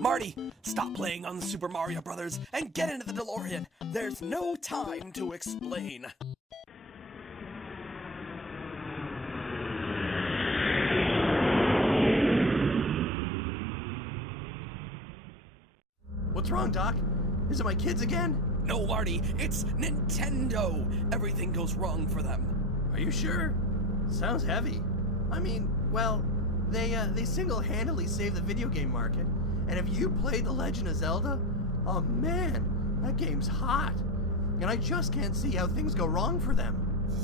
Marty! Stop playing on the Super Mario Brothers and get into the DeLorean. There's no time to explain. What's wrong, Doc? Is it my kids again? No, Marty, it's Nintendo. Everything goes wrong for them. Are you sure? Sounds heavy. I mean, well, they single-handedly saved the video game market. And if you played The Legend of Zelda, oh man, that game's hot. And I just can't see how things go wrong for them.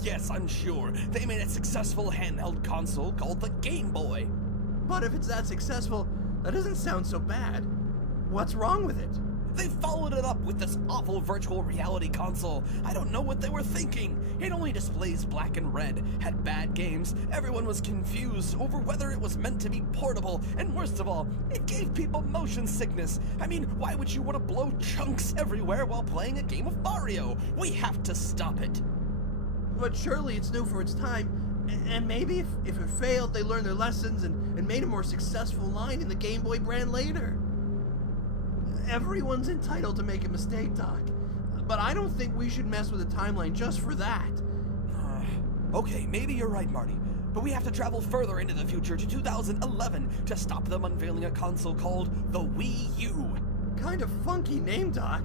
Yes, I'm sure. They made a successful handheld console called the Game Boy. But if it's that successful, that doesn't sound so bad. What's wrong with it? They followed it up with this awful virtual reality console. I don't know what they were thinking. It only displays black and red, had bad games, everyone was confused over whether it was meant to be portable, and worst of all, it gave people motion sickness. I mean, why would you want to blow chunks everywhere while playing a game of Mario? We have to stop it. But surely it's new for its time, and maybe if it failed, they learned their lessons and made a more successful line in the Game Boy brand later. Everyone's entitled to make a mistake, Doc. But I don't think we should mess with the timeline just for that. Okay, maybe you're right, Marty. But we have to travel further into the future to 2011 to stop them unveiling a console called the Wii U. Kind of funky name, Doc.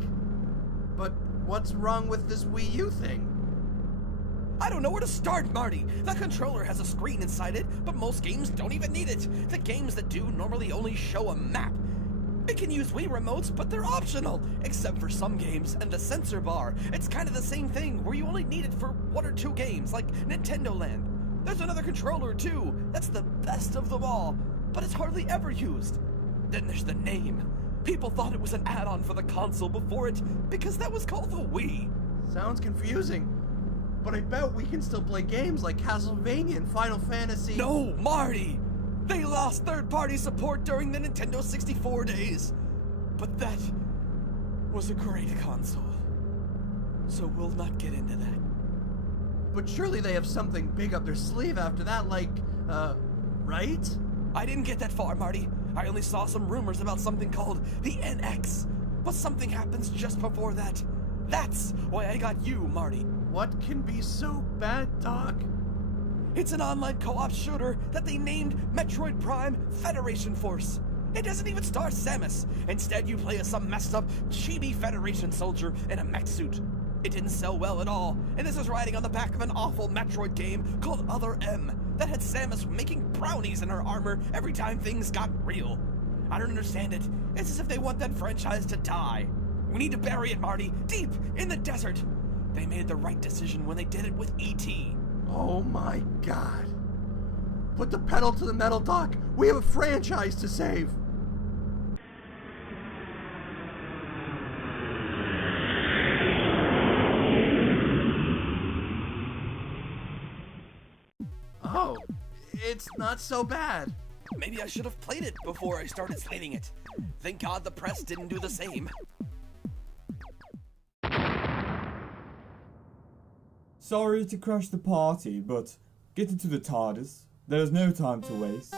But what's wrong with this Wii U thing? I don't know where to start, Marty. The controller has a screen inside it, but most games don't even need it. The games that do normally only show a map. It can use Wii remotes, but they're optional, except for some games and the sensor bar. It's kind of the same thing, where you only need it for 1 or 2 games, like Nintendo Land. There's another controller, too. That's the best of them all, but it's hardly ever used. Then there's the name. People thought it was an add-on for the console before it, because that was called the Wii. Sounds confusing, but I bet we can still play games like Castlevania and Final Fantasy. No, Marty! They lost third-party support during the Nintendo 64 days. But that was a great console. So we'll not get into that. But surely they have something big up their sleeve after that, like, right? I didn't get that far, Marty. I only saw some rumors about something called the NX. But something happens just before that. That's why I got you, Marty. What can be so bad, Doc? It's an online co-op shooter that they named Metroid Prime Federation Force. It doesn't even star Samus. Instead, you play as some messed up, chibi Federation soldier in a mech suit. It didn't sell well at all, and this is riding on the back of an awful Metroid game called Other M that had Samus making brownies in her armor every time things got real. I don't understand it. It's as if they want that franchise to die. We need to bury it, Marty, deep in the desert. They made the right decision when they did it with E.T. Oh my God. Put the pedal to the metal, Doc. We have a franchise to save. Oh, it's not so bad. Maybe I should have played it before I started slating it. Thank God the press didn't do the same. Sorry to crash the party, but get into the TARDIS. There's no time to waste.